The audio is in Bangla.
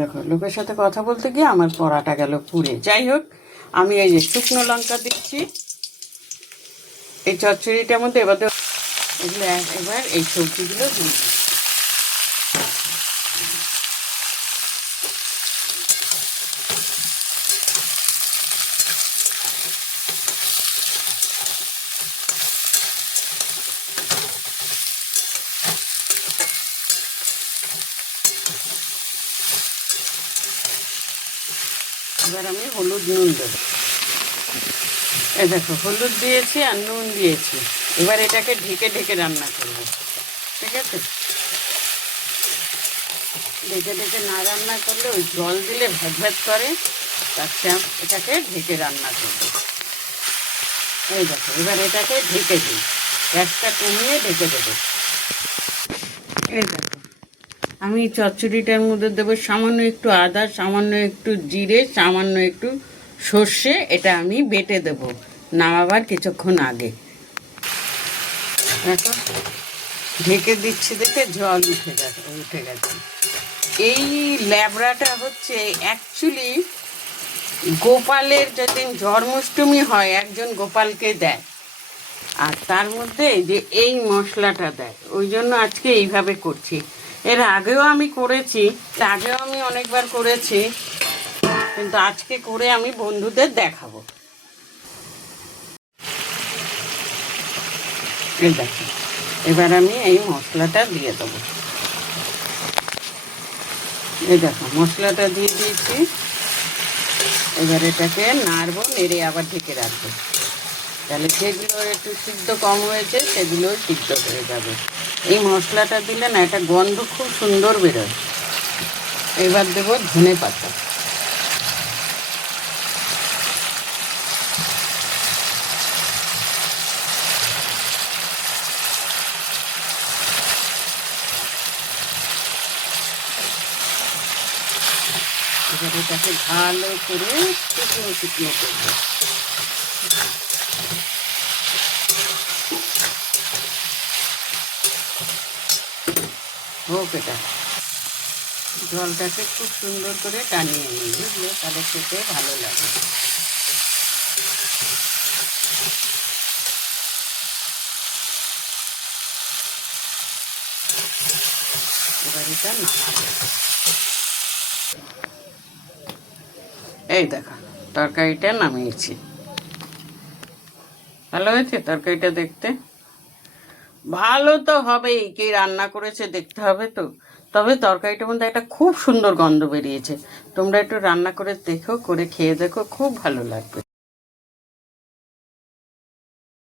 দেখো, লোকের সাথে কথা বলতে গিয়ে আমার পড়াটা গেল পুড়ে। যাই হোক, আমি এই যে শুকনো লঙ্কা দিচ্ছি। এই চচ্চড়িটার মধ্যে এবার এগুলো এবার এই সবজিগুলো দিয়ে এবার আমি হলুদ নুন দেবো। এই দেখো, হলুদ দিয়েছি আর নুন দিয়েছি। এবার এটাকে ঢেকে ঢেকে রান্না করব, ঠিক আছে? ঢেকে ঢেকে না রান্না করলে ওই জল দিলে ভ্যাট ভ্যাট করে, তার এটাকে ঢেকে রান্না করব। এই দেখো, এবার এটাকে ঢেকে দিই। গ্যাসটা কমিয়ে ঢেকে দেবো। এই দেখো আমি চচ্চড়িটার মধ্যে দেবো সামান্য একটু আদা, সামান্য একটু জিরে, সামান্য একটু সর্ষে, এটা আমি বেটে দেব নামাবার কিছুক্ষণ আগে। দেখো, ঢেকে দিচ্ছি দেখে জল উঠে গেছে উঠে গেছে। এই ল্যাবড়াটা হচ্ছে অ্যাকচুয়ালি গোপালের যেদিন জন্মাষ্টমী হয়, একজন গোপালকে দেয়। আর তার মধ্যে যে এই মশলাটা দেয়, ওই জন্য আজকে এইভাবে করছি। এর আগেও আমি করেছি, আগেও আমি অনেকবার করেছি, কিন্তু আজকে করে আমি বন্ধুদের দেখাবো। দেখো, এবার আমি এই মশলাটা দিয়ে দেবো। এই দেখো, মশলাটা দিয়ে দিয়েছি। এবার এটাকে নাড়বো, নেড়ে আবার ঢেকে রাখব। তাহলে যেগুলো একটু সিদ্ধ কম হয়েছে সেগুলো সিদ্ধ হয়ে যাবে। এই মশলাটা দিলে না একটা গন্ধ খুব সুন্দর বেরোয়। এবার দেবো ধনে পাতা। এবার এটাকে ভালো করে শুকনো শুকনো করব। হোক এটা জলটাকে খুব সুন্দর করে টানিয়ে নিই বুঝলে? তাহলে খেতে ভালো লাগে। এই দেখো, তরকারিটা নামিয়েছি। ভালো হয়েছে তরকারিটা দেখতে? ভালো তো হবেই, কে রান্না করেছে দেখতে হবে তো। তবে তরকারিটার মধ্যে একটা খুব সুন্দর গন্ধ বেরিয়েছে। তোমরা একটু রান্না করে দেখো, করে খেয়ে দেখো, খুব ভালো লাগবে।